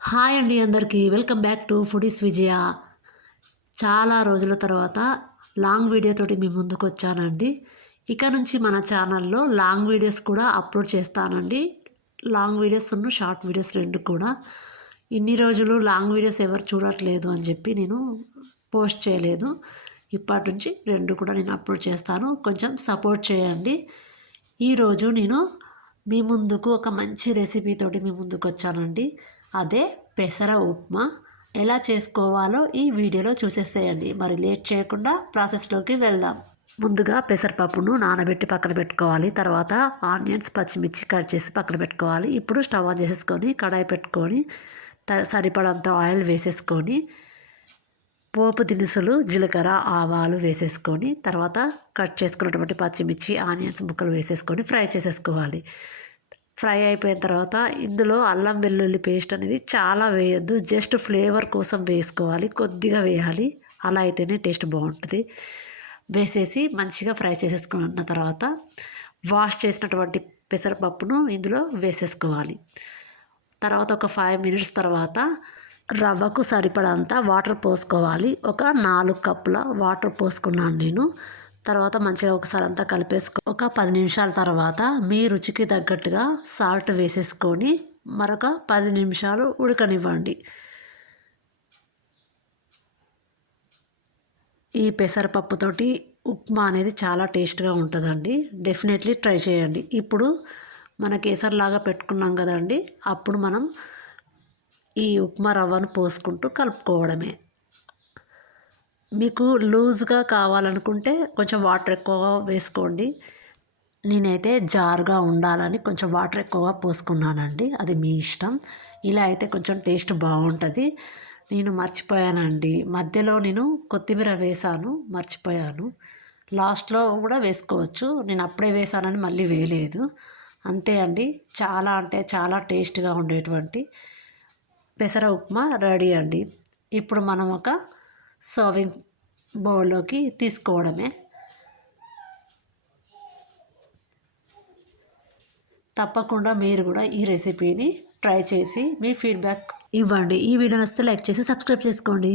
Hi అండి అందరికీ. Welcome back to foodies Vijaya. చాలా రోజుల తర్వాత లాంగ్ వీడియోతోటి మీ ముందుకు వచ్చానండి. ఇక నుంచి మన ఛానల్లో లాంగ్ వీడియోస్ కూడా అప్లోడ్ చేస్తానండి. లాంగ్ వీడియోస్ ఉన్న షార్ట్ వీడియోస్ రెండు కూడా. ఇన్ని రోజులు లాంగ్ వీడియోస్ ఎవరు చూడట్లేదు అని చెప్పి నేను పోస్ట్ చేయలేదు. ఇప్పటి నుంచి రెండు కూడా నేను అప్లోడ్ చేస్తాను. కొంచెం సపోర్ట్ చేయండి. ఈరోజు నేను మీ ముందుకు ఒక మంచి రెసిపీతోటి మీ ముందుకు వచ్చానండి. అదే పెసర ఉప్మా. ఎలా చేసుకోవాలో ఈ వీడియోలో చూసేసేయండి. మరి లేట్ చేయకుండా ప్రాసెస్లోకి వెళ్దాం. ముందుగా పెసరపప్పును నానబెట్టి పక్కన పెట్టుకోవాలి. తర్వాత ఆనియన్స్ పచ్చిమిర్చి కట్ చేసి పక్కన పెట్టుకోవాలి. ఇప్పుడు స్టవ్ ఆన్ చేసేసుకొని కడాయి పెట్టుకొని త- సరిపడంత ఆయిల్ వేసేసుకొని పోపు దినుసులు జీలకర్ర ఆవాలు వేసేసుకొని తర్వాత కట్ చేసుకున్నటువంటి పచ్చిమిర్చి ఆనియన్స్ ముక్కలు వేసేసుకొని ఫ్రై చేసేసుకోవాలి. ఫ్రై అయిపోయిన తర్వాత ఇందులో అల్లం వెల్లుల్లి పేస్ట్ అనేది చాలా వేయద్దు. జస్ట్ ఫ్లేవర్ కోసం వేసుకోవాలి. కొద్దిగా వేయాలి. అలా అయితేనే టేస్ట్ బాగుంటుంది. వేసేసి మంచిగా ఫ్రై చేసేసుకున్న తర్వాత వాష్ చేసినటువంటి పెసరపప్పును ఇందులో వేసేసుకోవాలి. తర్వాత ఒక ఫైవ్ మినిట్స్ తర్వాత రవ్వకు సరిపడంత వాటర్ పోసుకోవాలి. ఒక నాలుగు కప్పుల వాటర్ పోసుకున్నాను నేను. తర్వాత మంచిగా ఒకసారి అంతా కలిపేసుకో ఒక పది నిమిషాల తర్వాత మీ రుచికి తగ్గట్టుగా సాల్ట్ వేసేసుకొని మరొక పది నిమిషాలు ఉడకనివ్వండి. ఈ పెసరపప్పుతోటి ఉప్మా అనేది చాలా టేస్ట్గా ఉంటుందండి. డెఫినెట్లీ ట్రై చేయండి. ఇప్పుడు మన కేసరిలాగా పెట్టుకున్నాం కదండి అప్పుడు మనం ఈ ఉప్మా రవ్వను పోసుకుంటూ కలుపుకోవడమే. మీకు లూజ్గా కావాలనుకుంటే కొంచెం వాటర్ ఎక్కువగా వేసుకోండి. నేనైతే జారుగా ఉండాలని కొంచెం వాటర్ ఎక్కువగా పోసుకున్నానండి. అది మీ ఇష్టం. ఇలా అయితే కొంచెం టేస్ట్ బాగుంటుంది. నేను మర్చిపోయానండి. మధ్యలో నేను కొత్తిమీర వేసాను. మర్చిపోయాను. లాస్ట్లో కూడా వేసుకోవచ్చు. నేను అప్పుడే వేసానని మళ్ళీ వేయలేదు. అంతే అండి. చాలా అంటే చాలా టేస్ట్గా ఉండేటువంటి పెసర ఉప్మా రెడీ అండి. ఇప్పుడు మనం ఒక సర్వింగ్ బౌల్లోకి తీసుకోవడమే. తప్పకుండా మీరు కూడా ఈ రెసిపీని ట్రై చేసి మీ ఫీడ్బ్యాక్ ఇవ్వండి. ఈ వీడియో నచ్చితే లైక్ చేసి సబ్స్క్రైబ్ చేసుకోండి.